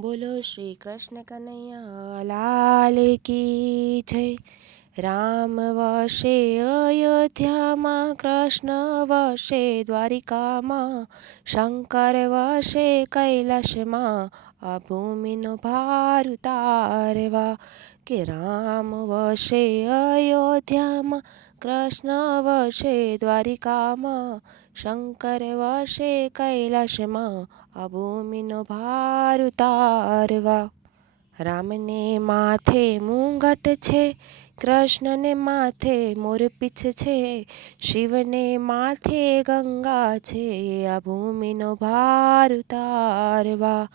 બોલો શ્રી કૃષ્ણ કનૈયા લાલ કી જય. રામ વસે અયોધ્યામાં, કૃષ્ણ વસે દ્વારિકામાં, શંકર વસે કૈલાસમાં, આ ભૂમિનો ભાર ઉતારવા. કે રામ વસે અયોધ્યામાં, કૃષ્ણ વસે દ્વારિકામાં, શંકર વસે કૈલાસમાં, આ ભૂમિનો ભાર ઉતારવા. રામને માથે મુંગટ છે, કૃષ્ણને માથે મોરપીછ છે, શિવને માથે ગંગા છે, આ ભૂમિનો ભાર ઉતારવા.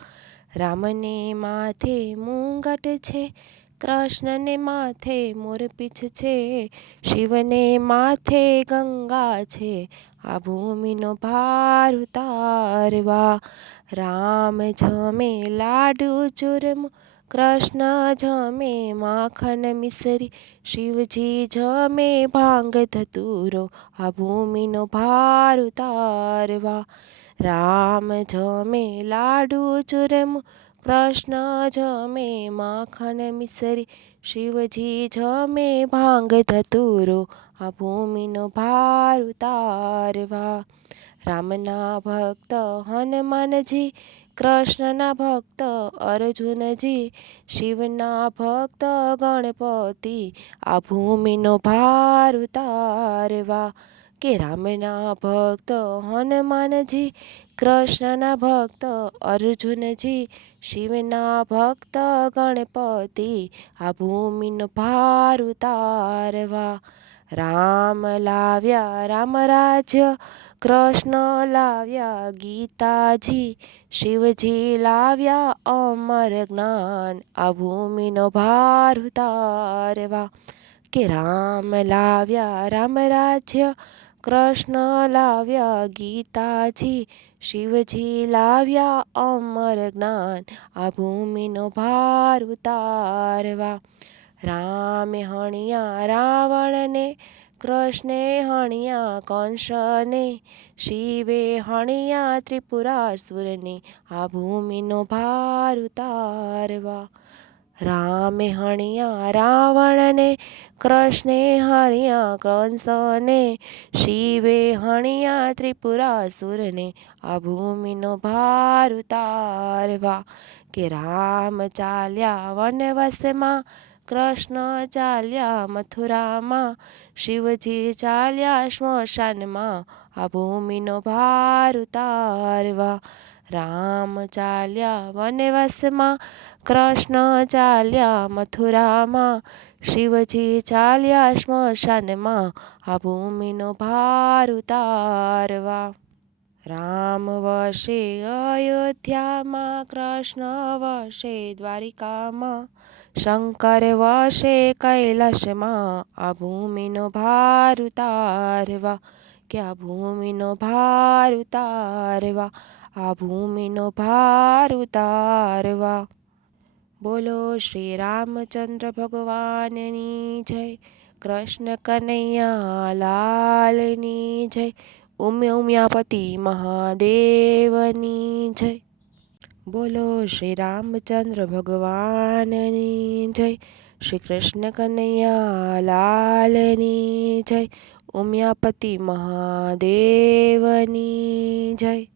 રામને માથે મુંગટ છે, કૃષ્ણને માથે મોરપીછ છે, શિવને માથે ગંગા છે, આ ભૂમિનો ભાર ઉતારવા. રામ જમે લાડુ ચૂરમું, કૃષ્ણ જમે માખણ મિસરી, શિવજી જમે ભાંગ ધતુરો, આ ભૂમિનો ભાર ઉતારવા. રામ જમે લાડુ ચૂરમું, કૃષ્ણ જમે માખણ મિસરી, શિવજી જમે ભાંગ ધતુરો, આ ભૂમિનો ભાર ઉતારવા. રામના ભક્ત હનુમાનજી, કૃષ્ણના ભક્ત અર્જુનજી, શિવના ભક્ત ગણપતિ, આ ભૂમિનો ભાર ઉતારવા. કે રામના ભક્ત હનુમાનજી, કૃષ્ણના ભક્ત અર્જુનજી, શિવના ભક્ત ગણપતિ, આ ભૂમિનો ભાર ઉતારવા. રામ લાવ્યા રામ રાજ્ય, કૃષ્ણ લાવ્યા ગીતાજી, શિવજી લાવ્યા અમર જ્ઞાન, આ ભૂમિનો ભાર ઉતારવા. કે રામ લાવ્યા રામ રાજ્ય, કૃષ્ણ લાવ્યા ગીતાજી, શિવજી લાવ્યા અમર જ્ઞાન, આ ભૂમિનો ભાર ઉતારવા. રામે હણ્યા રાવણને, કૃષ્ણે હણ્યા કંસને, શિવે હણ્યા ત્રિપુરાસુરને, આ ભૂમિનો ભાર ઉતારવા. રામે હણ્યા રાવણને, કૃષ્ણે હણ્યા કંસને, શિવે હણ્યા ત્રિપુરાસુરને, આ ભૂમિનો ભાર ઉતારવા. કે રામ ચાલ્યા વનવાસમાં, કૃષ્ણ ચાલ્યા મથુરામાં, શિવજી ચાલ્યા સ્મશાનમાં, આ ભૂમિનો ભાર ઉતારવા. રામ ચાલ્યા વનવાસમાં, કૃષ્ણ ચાલ્યા મથુરામાં, શિવજી ચાલ્યા સ્મશાનમાં, આ ભૂમિનો ભાર ઉતારવા. રામ વસે અયોધ્યામાં, કૃષ્ણ વસે દ્વારિકામાં, શંકર વસે કૈલાસમાં, આ ભૂમિનો ભાર ઉતારવા. કે આ ભૂમિનો ભાર ઉતારવા, આ ભૂમિનો ભાર ઉતારવા. બોલો શ્રી રામચંદ્ર ભગવાનની જય. કૃષ્ણ કનૈયા લાલની જય. ઉમિયાપતિ મહાદેવની જય. બોલો શ્રી રામચંદ્ર ભગવાનની જય. શ્રી કૃષ્ણ કનૈયા લાલની જય. ઉમિયાપતિ મહાદેવની જય.